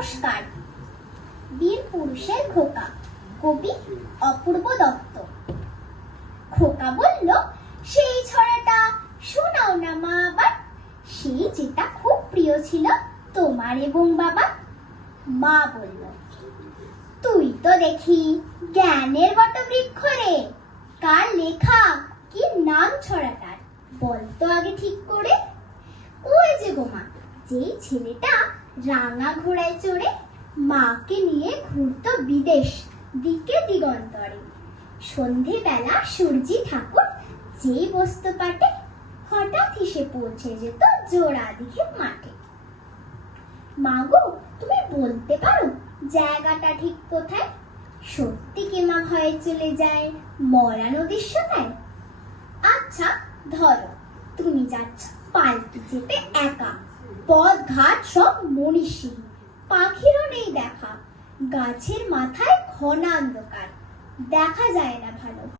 নমস্কার। বীর পুরুষের খোকা, কবি অপূর্ব দত্ত। খোকা বলল, সেই ছড়াটা শোনাও না মা আবার, সেই যেটা খুব প্রিয় ছিল তোমার এবং বাবার। মা বলল, তুই তো দেখি জ্ঞানের বটবৃক্ষ রে, কার লেখা, কি নাম ছড়াটার, বলতো আগে ঠিক করে। ওই যে গো মা, যেই ছেলেটা রাঙা ঘোড়ায় চড়ে মাকে নিয়ে ঘুরতো বিদেশ দিকে দিগন্তরে। সন্ধেবেলা সূর্যি ঠাকুর যেই বসত পাটে, হঠাৎ এসে পৌঁছে যেত জোড়া দিঘে মাঠে। মাগো, তুমি বলতে পারো জায়গাটা ঠিক কোথায়? সত্যি কি মা ভয়ে চলে যায় মরা নদীর সোনায়? আচ্ছা ধরো, তুমি যাচ্ছ পালকি চেপে একা, পথ ঘাট সব মনীষী, পাখিরও নেই দেখা, গাছের মাথায় ঘন অন্ধকার, দেখা যায় না ভালো।